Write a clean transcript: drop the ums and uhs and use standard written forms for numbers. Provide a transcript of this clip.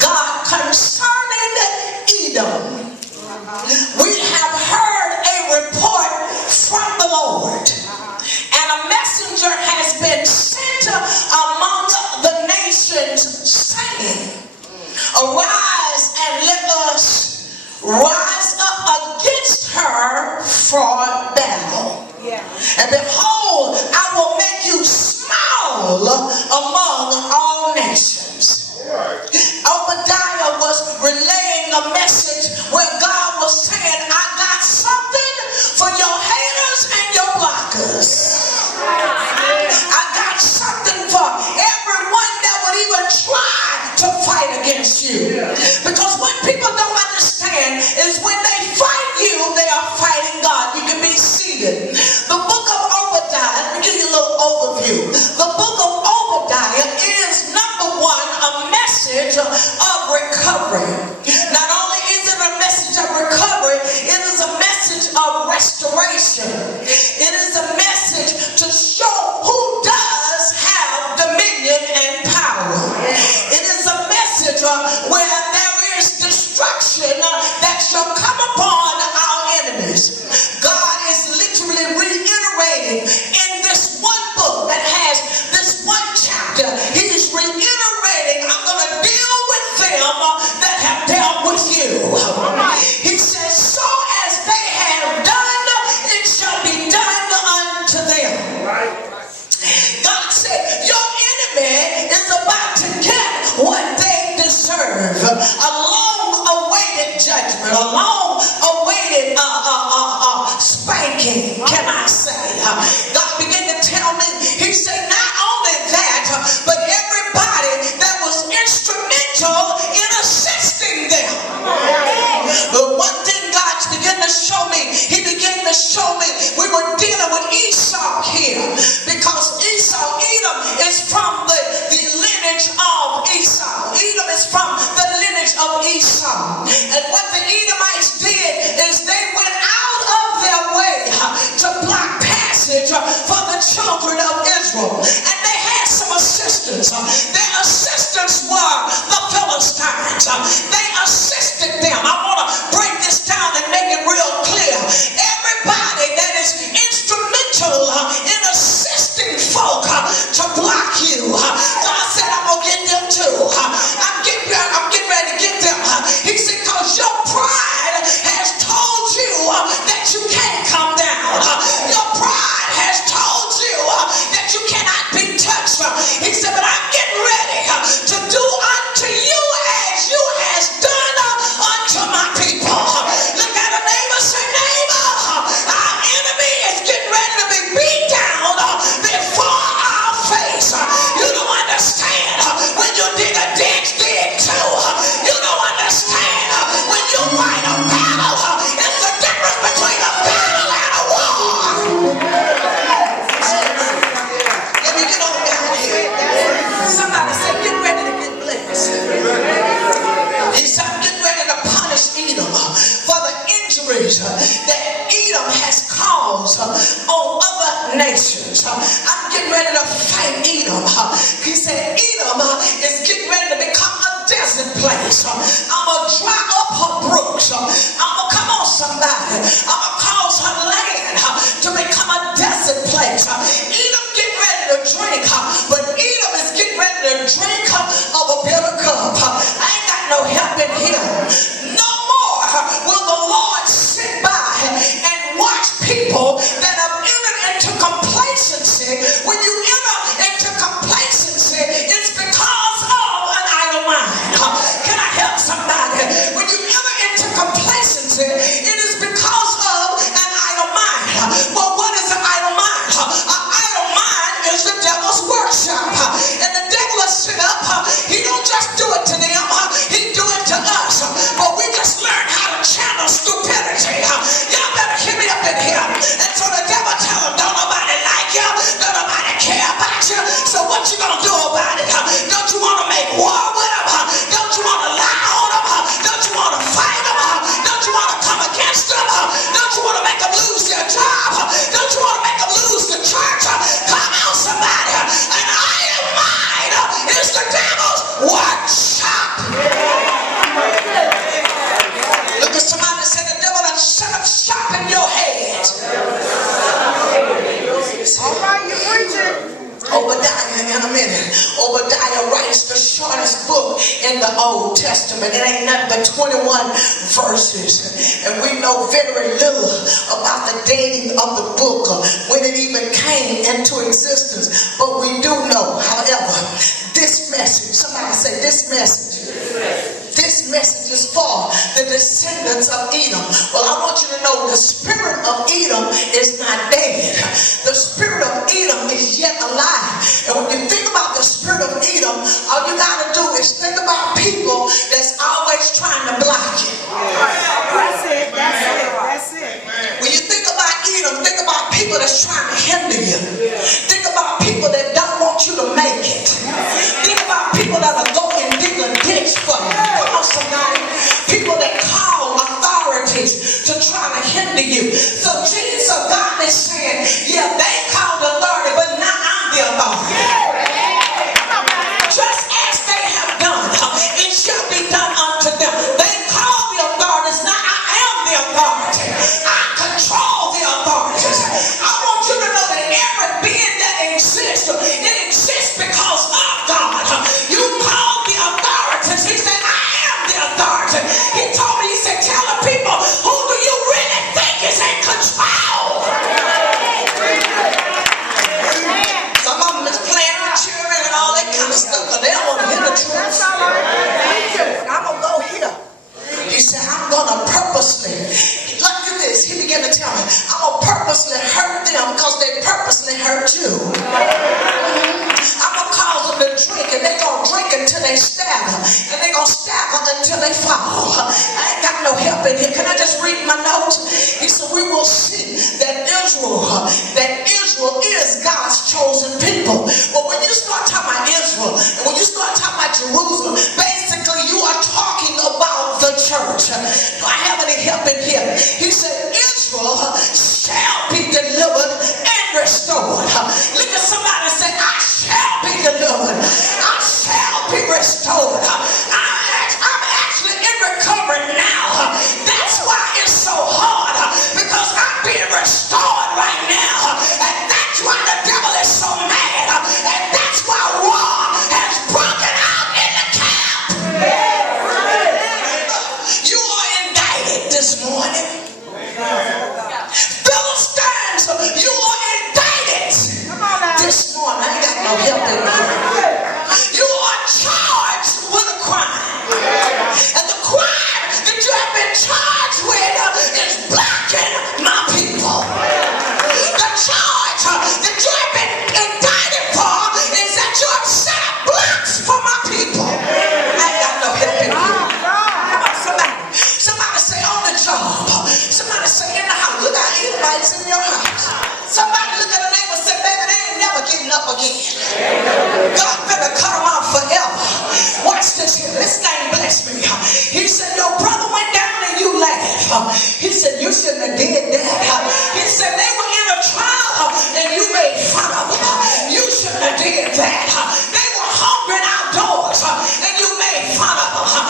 God, concerning Edom, we have heard a report from the Lord, and a messenger has been sent among the nations, saying, arise and let us rise up against her for battle. And behold, I will make you small among all nations. Obadiah was relaying a message where God was saying, I got something for your haters and your blockers. I got something for everyone that would even try to fight against you. Because what people don't understand is when they fight you, they are fighting God. You can be seated. The book of Obadiah, let me give you a little overview. The book of Obadiah is, number one, a message of recovery. Not only is it a message of recovery, it is a message of restoration. It is a message to show who does have dominion and power. It is a message where there is destruction that shall come upon our enemies. God is literally reiterating in this one book that has this one chapter. He is reiterating, I'm going to deal with them that have dealt with you. He says, so as they have done, it shall be done unto them. God said, your enemy is about to get what they deserve. A long-awaited judgment, a long-awaited spanking, can I say. God began to tell me, he said, not only that, but everybody that was instrumental in assisting them. But one thing God began to show me, he began to show me, we were dealing with Esau here, because Edom is from the lineage of Esau. Edom is from the lineage of Esau. And what the Edomites did is they went out of their way to block passage for the children of Israel. And they had some assistants. Their assistants were the Philistines. They assisted them. I want to break this down and make it real clear. Everybody that is instrumental in assisting folk to block you, God said, I'm going to get them too. I'm getting ready to get them. He said, because your pride has told you that you can't come down. Your pride has told you that you cannot be touched. He said, but I'm getting ready to do unto you as you has done unto my people. Look at a neighbor, say, neighbor, our enemy is getting ready to be beat down before our face. You don't understand when you dig a ditch, dig two. You don't understand when you fight a battle. It's the difference between a battle and a war. Let me get on down here. Somebody say, get ready to get blessed. He said, I'm getting ready to punish Edom for the injuries that Edom has caused on other nations. I'm getting ready to fight Edom. He said, Edom is getting ready to become a desert place. I'm going to dry up her brooks. Come on, somebody. I'm going to cause her land to become a desert place. Edom getting ready to drink, but Edom is getting ready to drink of a bitter cup. I ain't got no help in here. No more will the Lord sit by and watch people that have entered into complacency. When you enter into complacency, it's because of an idle mind. Can I help somebody? When you enter into complacency, it is because of in the Old Testament. It ain't nothing but 21 verses. And we know very little about the dating of the book, when it even came into existence. But we do know, however, this message, somebody say this message. This message is for the descendants of Edom. Well, I want you to know the spirit of Edom is not dead. The spirit of Edom is yet alive. And when you think about the spirit of Edom, all you got to do is think about people that's always trying to block you. That's it. That's it. That's it. When you think about Edom, think about people that's trying to hinder you. Think about people that don't want you to make it. Think about people that will go and dig a ditch for you. Come on, somebody. People that call authorities to try to hinder you. So Jesus, God is saying, yeah, they called authority, but now I'm the authority. Just as they have done, it shall be done unto them. They call the authorities, now I am the authority. I control the authorities. I want you to know that every being that exists, it exists because of God. You call the authorities. He said, I am the authority. He told me, he said, tell the people, who do you really think is in control? Some of them is playing with children and all that kind of stuff, but they don't want to hear the truth. I'm going to go here. He said, I'm going to purposely, look at this, he began to tell me, I'm going to purposely hurt them because they purposely hurt you. I'm going to cause them to drink, and they're going to drink until they stab them, and they're going to stab them until they fall. I ain't got no help in here. Can I just read my notes? He said, we will see that Israel is God's chosen people. But when you start talking about Israel, and when you start talking about Jerusalem, basically you are talking about the church. Do I have any help in here? He said, Israel shall be delivered and restored. Look at somebody and say, I shall be delivered. I shall be restored. I'm actually in recovery now. That's why it's so hard, because I'm being restored right now. And that's why the devil is so mad. And that's why war has broken out in the camp. You are indicted this morning. Philistines, you are indicted this morning. I ain't got no help in here. You are charged with a crime. And the crime that you have been charged with is blocking my people. The charge that you have been indicted for is that you have set up blocks for my people. I ain't got no help in here. Come on, somebody say on the job. Somebody say in the house. Look at Edomites in your house. Somebody look at the neighbor and say, baby, they ain't never getting up again. God better cut them off forever. Watch this here. This thing blessed me. He said, your brother went down and you laughed. He said, you shouldn't have did that. He said, they were in a trial and you made fun of them. You shouldn't have did that. They were hungry outdoors and you made fun of them.